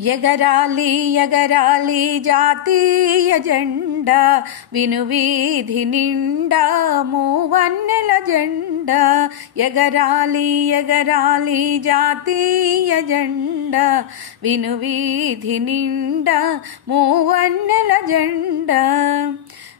ఎగరాలి ఎగరాలి జాతీయ జెండా వినువీధి నిండా మూవన్నెల జెండా. ఎగరాలి ఎగరాలి జాతీయ జెండా వినువీధి నిండా మూవన్నెల జెండా.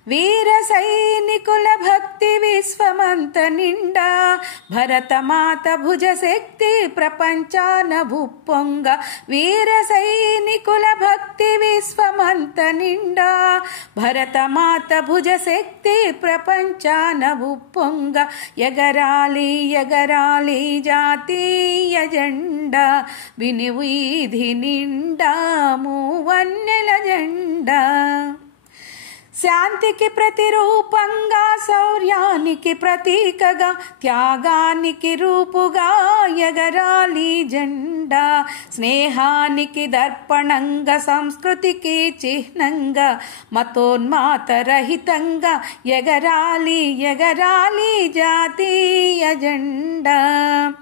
వీర సైనికుల భక్తి విశ్వమంత నిండా భరతమాత భుజ శక్తి ప్రపంచాన ఉప్పొంగ. వీర సైనికుల భక్తి విశ్వమంత నిండా భరతమాత భుజ శక్తి ప్రపంచాన ఉప్పొంగ. ఎగరాలి ఎగరాలి జాతీయ జెండా వినువీధి నిండా మూవన్నెల జెండా. శాంతికి ప్రతిరూపంగా శౌర్యానికి ప్రతీకగా త్యాగానికి రూపుగా ఎగరాలి జెండా. స్నేహానికి దర్పణంగా సంస్కృతికి చిహ్నంగా మతోన్మాత రహితంగా ఎగరాలి ఎగరాలి జాతీయ జెండా.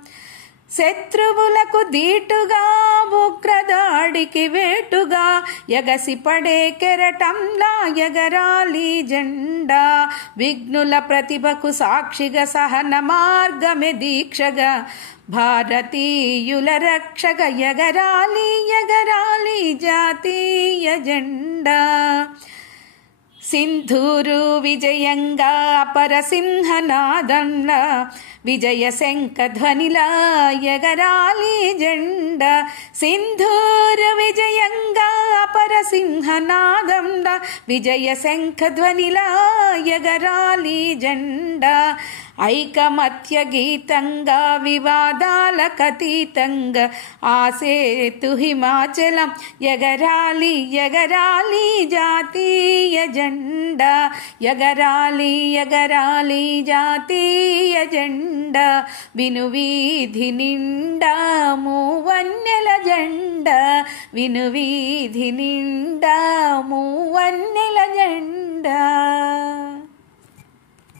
శత్రువులకు దీటుగా ఉగ్రదాడికి వేటుగా ఎగసిపడే కెరటంలా ఎగరాలి జెండా. విఘ్నుల ప్రతిభకు సాక్షిగా సహన మార్గమే దీక్షగా భారతీయుల రక్షగా ఎగరాలి ఎగరాలి జాతీయ జెండా. సింధూరు విజయంగా అపరసింహనాదంలా విజయ శంఖ ధ్వనిలా ఎగరాలి జెండా. సింధూరు విజయంగా అపరసింహనాదంలా విజయ శంఖ ధ్వనిలా ఎగరాలి జెండా. ఐకమత్య గీతంగా వివాదాలకతీతంగా ఆసేతు హిమాచలం ఎగరాలి ఎగరాలి జాతీయ జెండా. ఎగరాలి ఎగరాలి జాతీయ జెండా వినువీధి నిండా మూవన్నెల జెండా. వినువీధి నిండా మూవన్నెల జెండా.